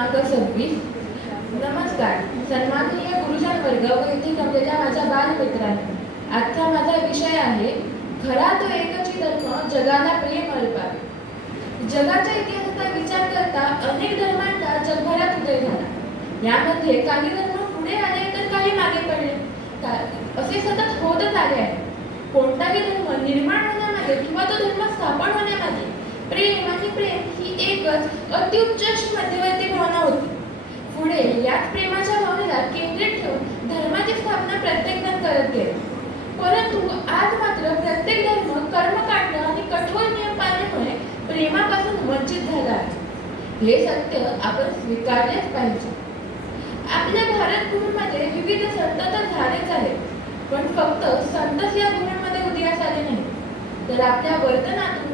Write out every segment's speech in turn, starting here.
सव्वीस नमस्कार. सन्माननीय गुरुजन वर्ग व इथे जमलेल्या माझ्या बालमित्रांनो आजचा माझा विषय आहे खरा तो एकची धर्म जगाला प्रेम अर्पावे जगाच्या इतिहासाचा विचार करता अनेक धर्मांचा जगभरात उदय झाला. यामध्ये काही धर्म पुढे आले तर काही मागे पडले. का- असे सतत होतच आले आहे. कोणताही धर्म निर्माण होण्यामागे किंवा तो धर्म स्थापन होण्यामागे प्रेम आणि प्रेम ही एकच अत्युच्च अशी मध्यवर्ती भावना होती. पुढे याच प्रेमाच्या भावनेला केंद्रित ठेवून धर्माची स्थापना प्रत्येक जण करत गेले. परंतु आज मात्र प्रत्येक धर्म कर्मकांड आणि कठोर नियम पाळण्यामुळे प्रेमापासून वंचित झाला आहे. हे सत्य आपण स्वीकारलेच पाहिजे. आपल्या भारत भूमीमध्ये विविध संत तर झालेच आहेत पण फक्त संतच या भूमीमध्ये उदयास आले नाही तर आपल्या वर्तनातून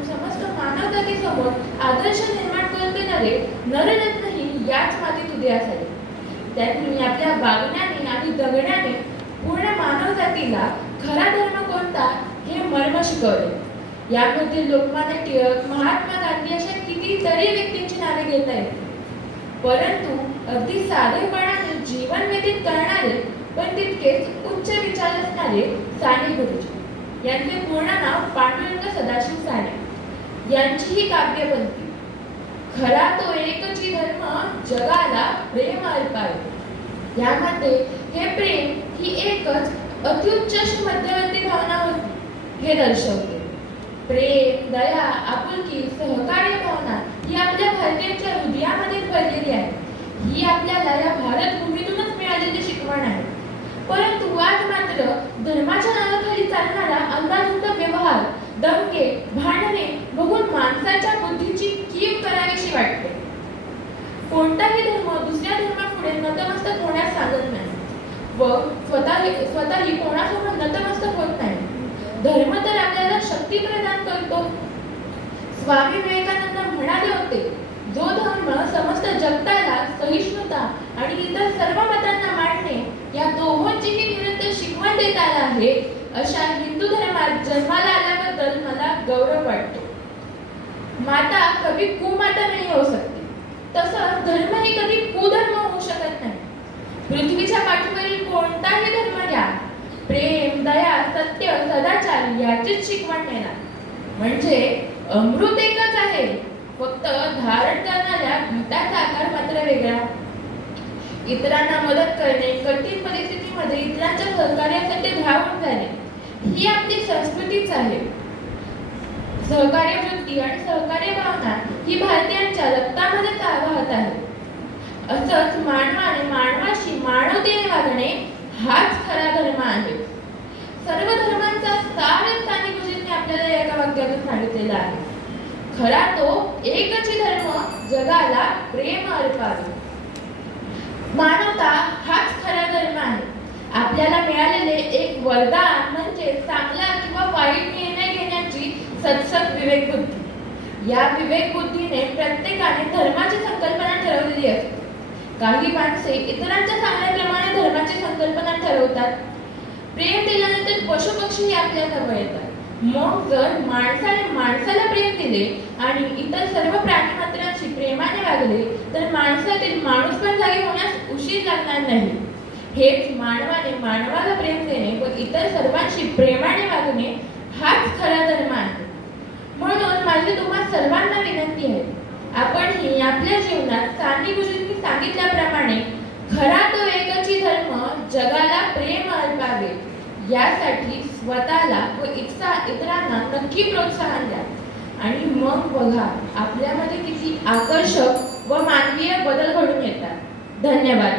समस्त आदर्श निर्माण करून देणारे नररत्नही याच मातीत उदयास आले त्यांनी आपल्या वागण्याने आणि जगण्याने पूर्ण मानव जातीला खरा धर्म कोणता हे मर्म शिकवले. यामध्ये लोकमान्य टिळक महात्मा गांधी अशा कितीतरी व्यक्तींची नावे घेता येतील परंतु अगदी साधेपणाने जीवन व्यतीत करणारे पण तितकेच उच्च विचार असणारे साने गुरुजी. यांचे पूर्ण नाव पांडुरंग सदाशिव साने. यांचीही काव्य काव्यपंथी खरा तो एकची धर्म जगाला प्रेम अर्पावे यामध्ये हे प्रेम ही एकच अत्युच्च मध्यवर्ती भावना होती. हे दर्शवते. प्रेम दया आपुलकी सहकार्य भावना ही आपल्या भारतीयांच्या हृदयामध्ये भरलेली आहे. ही आपल्याला या भारत भूमीतूनच मिळालेली शिकवण आहे. परंतु आज मात्र धर्माच्या नावाखाली चालणारा अंदाधुंद व्यवहार दंगे धर्म दुसऱ्या धर्मापुढे नतमस्तक होण्यास सांगत नाही. व स्वतः स्वतःही कोणासमोर नतमस्तक होत नाही? धर्म तर आपल्याला शक्ती प्रदान करतो. स्वामी विवेकानंद म्हणाले होते जो धर्म समस्त जगताला सहिष्णुता आणि इतर सर्व मतांना मांडणे या दोहोंचीही निरंतर शिकवण देत आला आहे अशा हिंदू धर्मात जन्माला आल्याबद्दल मला गौरव वाटतो. माता कभी कुमाता नाही होऊ शकते. तसंच धर्म ही कधी कुधर्म होऊ शकत नाही. पृथ्वीच्या पाठीवरील कोणताही धर्म घ्या. प्रेम दया सत्य सदाचार याचीच शिकवण देणार. म्हणजे अमृत एकच आहे. फक्त धारण करणाऱ्या घटाचा आकार मात्र वेगळा. इतरांना मदत करणे कठीण परिस्थितीमध्ये इतरांच्या सहकार्यासाठी धावून जाणे ही आपली संस्कृतीच आहे. सहकार्य वृत्ती आणि सहकार्य भावना ही भारतीयांच्या रक्तामध्ये वाहत आहे. असंच मानवाने मानवाशी मानवतेने वागणे हाच खरा धर्म आहे. सर्व धर्मांचा सार स्थानिक गुरुजींनी आपल्याला एका वाक्यातून सांगितलेला आहे. खरा तो एकच धर्म जगाला प्रेम अर्पावे मानवता हाच खरा धर्म आहे. आपल्याला मिळालेले एक वरदान म्हणजे चांगला किंवा वाईट निर्णय घेण्याची सत्सत विवेक बुद्धी या विवेक बुद्धीने प्रत्येकाने धर्माची केली असते काही माणसे इतरांच्या सांगण्याप्रमाणे धर्माची संकल्पना ठरवतात. प्रेम दिल्यानंतर पशु पक्षी आपल्या जवळ येतात. मग जर माणसाने माणसाला प्रेम दिले आणि इतर सर्व प्राणीमात्रांशी प्रेमाने वागले तर माणसातील माणूस पण जागी होण्यास उशीर लागणार नाही. हेच मानवाने मानवाला प्रेम देणे व इतर सर्वांशी प्रेमाने वागणे हाच खरा धर्म आहे. म्हणून माझी तुम्हा सर्वांना विनंती आहे आपणही आपल्या जीवनात सांगी गुरुजींनी सांगितल्याप्रमाणे खरा तो एकची धर्म जगाला प्रेम अर्पावे यासाठी स्वतःला व इच्छा इतरांना नक्की प्रोत्साहन द्या. आणि मग बघा आपल्यामध्ये किती आकर्षक व मानवीय बदल घडून येतात. धन्यवाद.